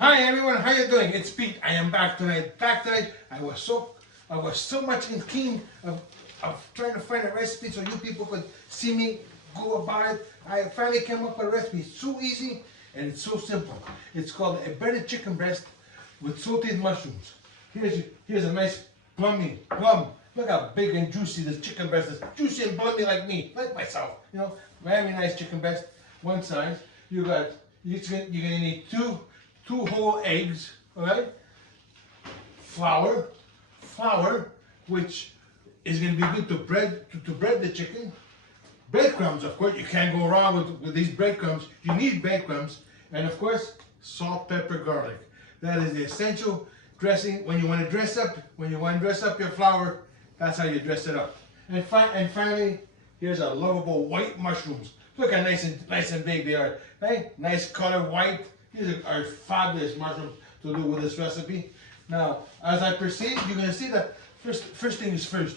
Hi everyone, how you doing? It's Pete. I am back tonight. I was so much keen of trying to find a recipe so you people could see me go about it. I finally came up with a recipe. It's so easy and it's so simple. It's called a breaded chicken breast with sauteed mushrooms. Here's a nice plum. Look how big and juicy this chicken breast is. Juicy and plummy like me, like myself. Very nice chicken breast. One size. You're gonna need two whole eggs, all right? Flour, which is going to be good to bread the chicken. Breadcrumbs, of course, you can't go wrong with these breadcrumbs. You need breadcrumbs, and of course, salt, pepper, garlic. That is the essential dressing when you want to dress up. When you want to dress up your flour, that's how you dress it up. And finally, here's a lovable white mushrooms. Look how nice and big they are. Right? Nice color, white. These are fabulous mushrooms to do with this recipe. Now, as I proceed, you're going to see that first thing is first.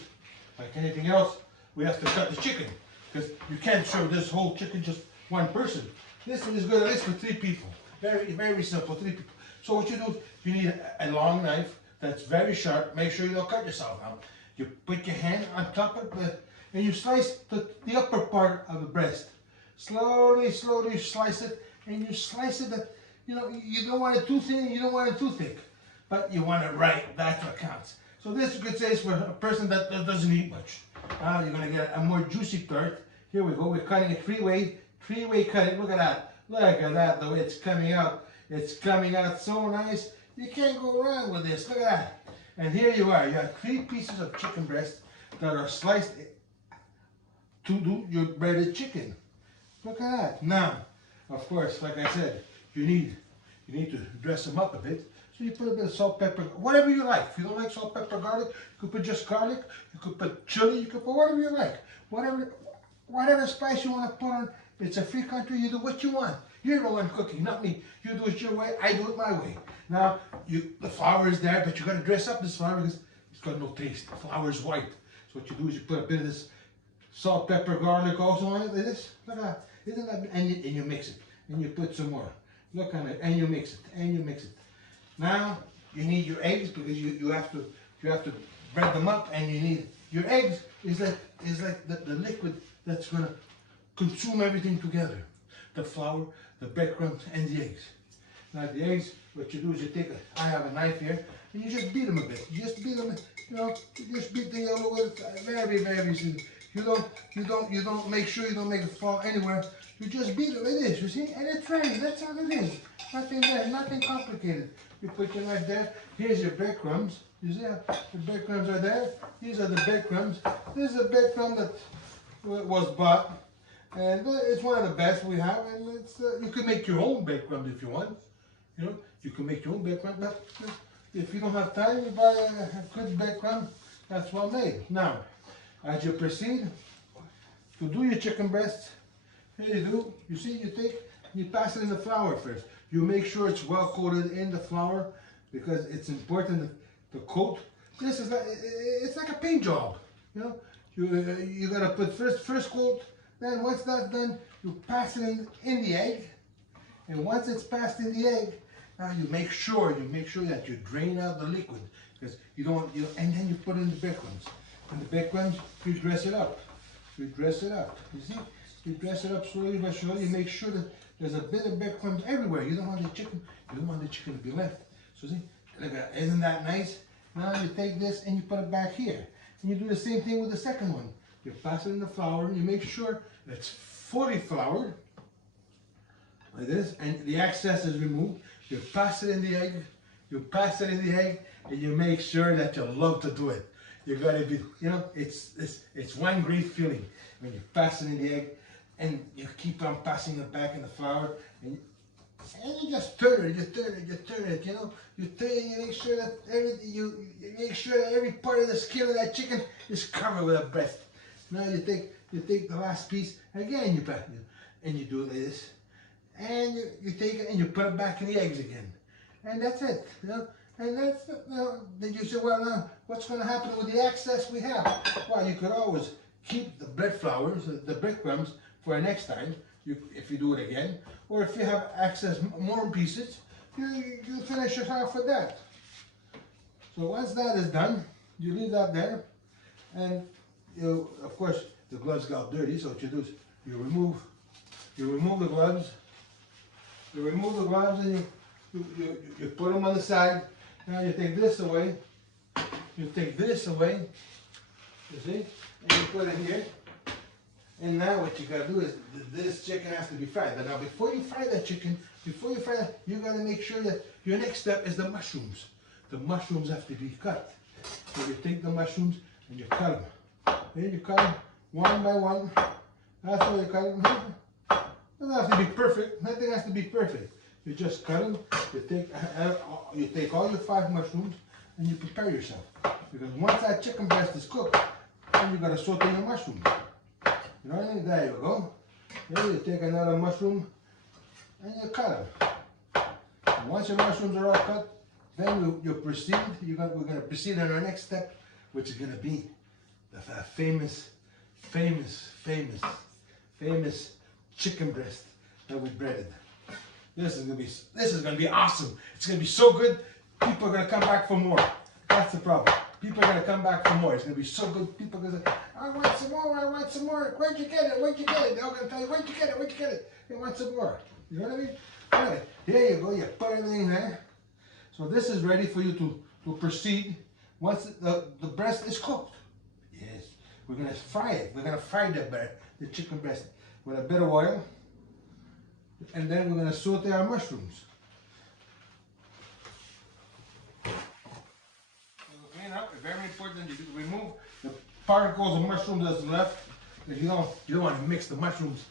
Like anything else, we have to cut the chicken because you can't serve this whole chicken just one person. This one is good at least for 3 people. Very simple, 3 people. So what you do, you need a long knife that's very sharp. Make sure you don't cut yourself out. You put your hand on top of it and you slice the upper part of the breast. Slowly slice it, and you slice it that, you don't want it too thin, you don't want it too thick, but you want it right. That's what counts. So this, you could say, is for a person that doesn't eat much. You're going to get a more juicy part. Here we go. We're cutting it three-way cutting. Look at that, the way it's coming out. It's coming out so nice. You can't go wrong with this. Look at that. And here you are. You have 3 pieces of chicken breast that are sliced to do your breaded chicken. Look at that. Now, of course, like I said, you need to dress them up a bit. So you put a bit of salt, pepper, whatever you like. If you don't like salt, pepper, garlic, you could put just garlic. You could put chili. You could put whatever you like. Whatever spice you want to put on. It's a free country. You do what you want. You're the one cooking, not me. You do it your way. I do it my way. Now, the flour is there, but you got to dress up this flour because it's got no taste. The flour is white. So what you do is you put a bit of this salt, pepper, garlic also on it. Like this. Look at that. Isn't that? And you mix it. And you put some more. Look on it. And you mix it. Now you need your eggs because you have to bread them up, and you need your eggs is like the liquid that's gonna consume everything together. The flour, the breadcrumbs, and the eggs. Now the eggs, what you do is I have a knife here, and you just beat them a bit. You just beat them, you just beat the yellow with very simple. You don't make sure you don't make it fall anywhere. You just beat it like this, you see? And it's ready. That's all it is. Nothing there, nothing complicated. You put your knife there. Here's your breadcrumbs. You see how the breadcrumbs are there? These are the breadcrumbs. This is a breadcrumb that was bought. And it's one of the best we have. And it's you can make your own breadcrumbs if you want. You can make your own breadcrumbs. But if you don't have time, you buy a good breadcrumb. That's well made. Now, as you proceed to do your chicken breasts, here you do. You see, you pass it in the flour first. You make sure it's well coated in the flour because it's important to coat. This is it's like a paint job. You gotta put first coat. Then once that's done, you pass it in the egg. And once it's passed in the egg, now you make sure that you drain out the liquid because and then you put in the breadcrumbs. And the breadcrumbs, you dress it up. You see? You dress it up slowly by slowly. You make sure that there's a bit of breadcrumbs everywhere. You don't want the chicken to be left. So see, isn't that nice? Now you take this and you put it back here. And you do the same thing with the second one. You pass it in the flour and you make sure it's fully floured. Like this, and the excess is removed. You pass it in the egg. And you make sure that you love to do it. You gotta be, it's one great feeling when you pass it in the egg, and you keep on passing it back in the flour, and you just turn it. You make sure that every part of the skin of that chicken is covered with a breast. Now you take the last piece again. You pass it, and you do it like this, and you take it and you put it back in the eggs again, and that's it. And that's, then you say, well, now, what's going to happen with the excess we have? Well, you could always keep the the breadcrumbs for next time, if you do it again. Or if you have excess more pieces, you finish it off with that. So once that is done, you leave that there, and you, of course, the gloves got dirty. So what you do is you remove the gloves. You remove the gloves and you put them on the side. Now you take this away. You take this away. You see, and you put it here. And now what you gotta do is this chicken has to be fried. But now before you fry that chicken, you gotta make sure that your next step is the mushrooms. The mushrooms have to be cut. So you take the mushrooms and you cut them. Then you cut them one by one. That's how you cut them. It doesn't have to be perfect. Nothing has to be perfect. You just cut them. You take all your 5 mushrooms and you prepare yourself. Because once that chicken breast is cooked, then you gotta saute your mushrooms. You know what I mean? There you go. Then you take another mushroom and you cut them. And once your mushrooms are all cut, then you proceed. We're going to proceed on our next step, which is going to be the famous chicken breast that we breaded. This is going to be awesome. It's going to be so good. People are going to come back for more. That's the problem. People are going to come back for more. It's going to be so good. People are going to say, I want some more, I want some more. Where'd you get it? Where'd you get it? They're going to tell you, where'd you get it? Where'd you get it? They want some more. You know what I mean? Anyway, here you go. You put everything there. So this is ready for you to proceed once the breast is cooked. Yes. We're going to fry it. We're going to fry the chicken breast with a bit of oil. And then we're going to saute our mushrooms. Very important you remove the particles of mushrooms that's left. You don't want to mix the mushrooms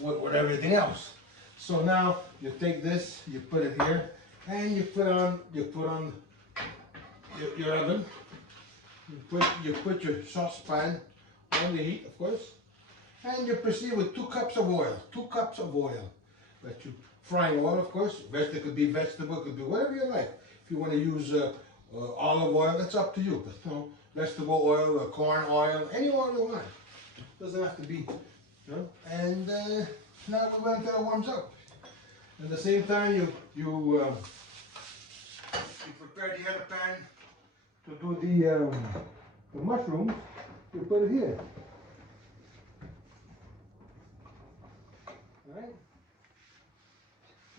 with everything else. So now you take this, you put it here, and you put on your oven. You put your saucepan on the heat, of course, and you proceed with 2 cups of oil. 2 cups of oil. But you frying oil, of course. It could be vegetable, it could be whatever you like. If you want to use olive oil, it's up to you. But vegetable oil, corn oil, any oil you want. Doesn't have to be, And now we wait until it warms up. At the same time, you prepare the other pan to do the mushrooms. You put it here. All right.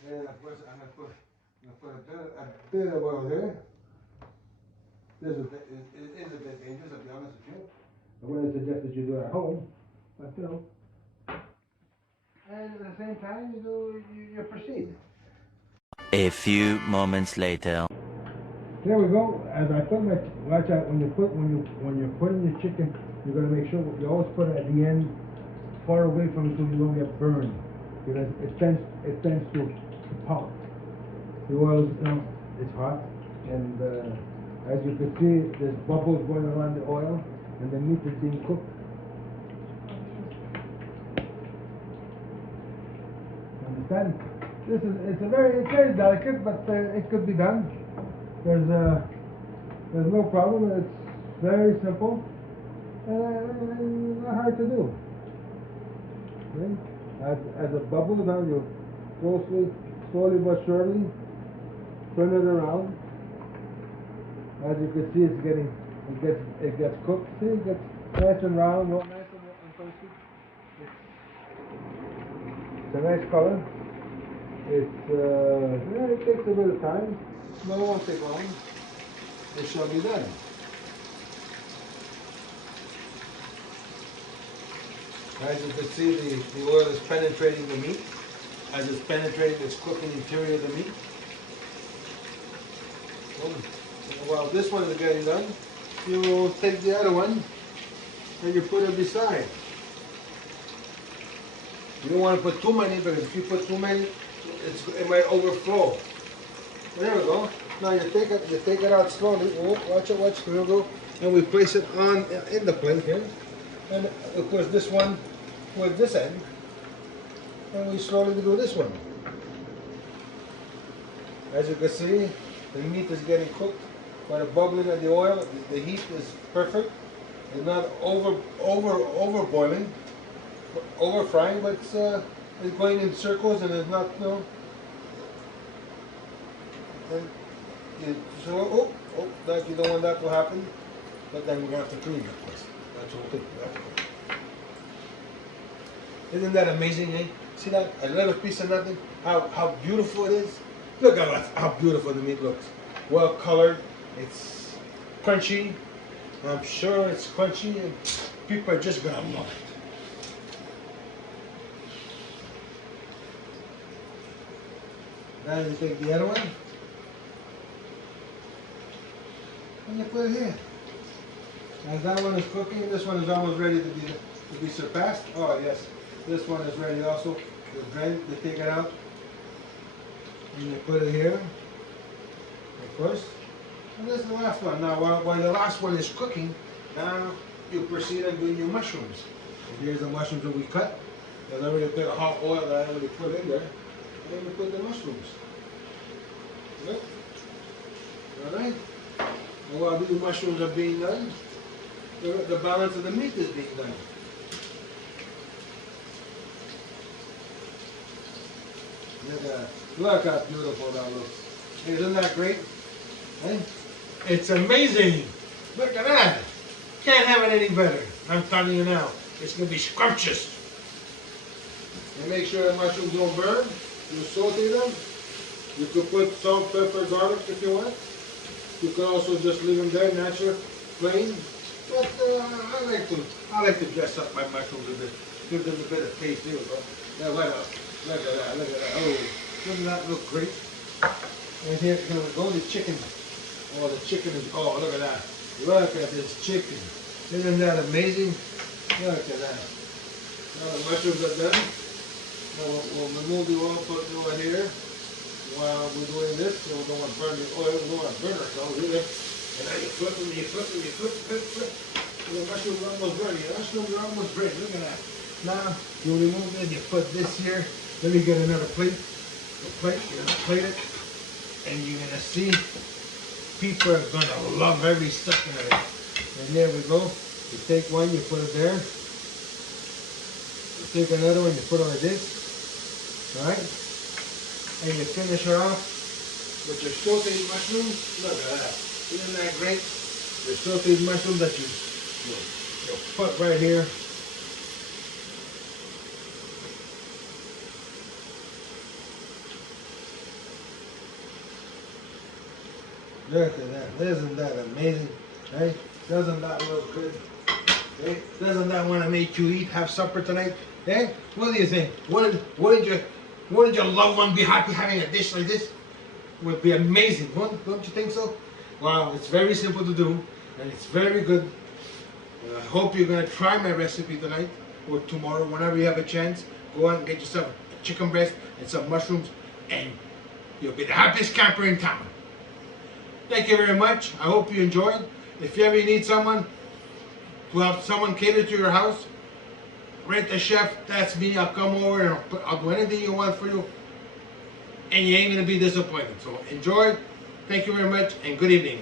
And of course, I'm going to put a bit of oil there. It is a bit dangerous, I'll be honest with you. I wouldn't suggest that you do it at home, but And at the same time, you proceed. A few moments later. There we go. As I put watch out when you're putting your chicken, you're gonna make sure you always put it at the end, far away from it so you don't get burned, because it tends to pop. The oil is hot, and as you can see, there's bubbles going around the oil, and the meat is being cooked. Understand? It's very delicate, but it could be done. There's no problem. It's very simple and not hard to do. Okay? As it bubbles now, you slowly but surely turn it around. As you can see, it gets cooked. See, it gets nice and round, nice and toasted. It's a nice color. It takes a bit of time. No, it won't take long. It shall be done. As you can see, the oil is penetrating the meat. As it's penetrating, it's cooking the interior of the meat. While this one is getting done, you take the other one and you put it beside. You don't want to put too many, because if you put too many, it might overflow. There we go. Now you take it out slowly. Oh, watch it, here we go. And we place it on in the plate here. And of course this one with this end. And we slowly do this one. As you can see, the meat is getting cooked by the bubbling of the oil. The heat is perfect. It's not over boiling, over frying, but it's going in circles, and it's not And so, that you don't want that to happen, but then we're gonna have to clean it, of course. That's what we'll do. Isn't that amazing, eh? See that? A little piece of nothing. How beautiful it is. Look at how beautiful the meat looks. Well colored. It's crunchy. I'm sure it's crunchy, and people are just gonna love it. Now you take the other one, and you put it here. As that one is cooking, this one is almost ready to be surpassed. Oh yes, this one is ready also. The bread, they take it out, and you put it here, of course. And this is the last one. Now, while the last one is cooking, now you proceed on doing your mushrooms. And here's the mushrooms that we cut. There's already a bit of hot oil that I already put in there. And you put the mushrooms. Yep. Alright. And while these mushrooms are being done, the balance of the meat is being done. Look how beautiful that looks. Isn't that great? Hey? It's amazing. Look at that. Can't have it any better. I'm telling you now. It's going to be scrumptious. And make sure the mushrooms don't burn. You saute them. You could put salt, pepper, garlic if you want. You could also just leave them there, natural, plain. But I like to dress up my mushrooms a bit. Give them a bit of taste. Here we go. Yeah, look at that. Look at that. Oh, doesn't that look great? And here we go. The chicken. Oh, the chicken is. Oh, look at that. Look at this chicken. Isn't that amazing? Look at that. Now the mushrooms are done. Now we'll remove the oil, put it over here. While we're doing this, so we don't want to burn the oil, we don't want to burn ourselves either. And now you flip them, you flip. And the mushrooms are almost ready. The mushrooms are almost ready. Look at that. Now you remove it, you put this here. Let me get another plate. You're gonna plate it, and you're gonna see people are gonna love every second of it. And there we go. You take one, you put it there. You take another one, you put it like this. Alright? And you finish her off with your sauteed mushrooms. Look at that. Isn't that great? Your sauteed mushrooms that you'll put right here. Look at that. Isn't that amazing? Hey, doesn't that look good? Hey, doesn't that want to make you eat, have supper tonight? Hey, what do you think? Wouldn't your loved one be happy having a dish like this? It would be amazing, don't you think so? Wow, it's very simple to do, and it's very good. I hope you're going to try my recipe tonight or tomorrow, whenever you have a chance. Go out and get yourself a chicken breast and some mushrooms, and you'll be the happiest camper in town. Thank you very much. I hope you enjoyed. If you ever need someone to have someone cater to your house, rent a chef, that's me. I'll come over and I'll do anything you want for you. And you ain't going to be disappointed. So enjoy. Thank you very much and good evening.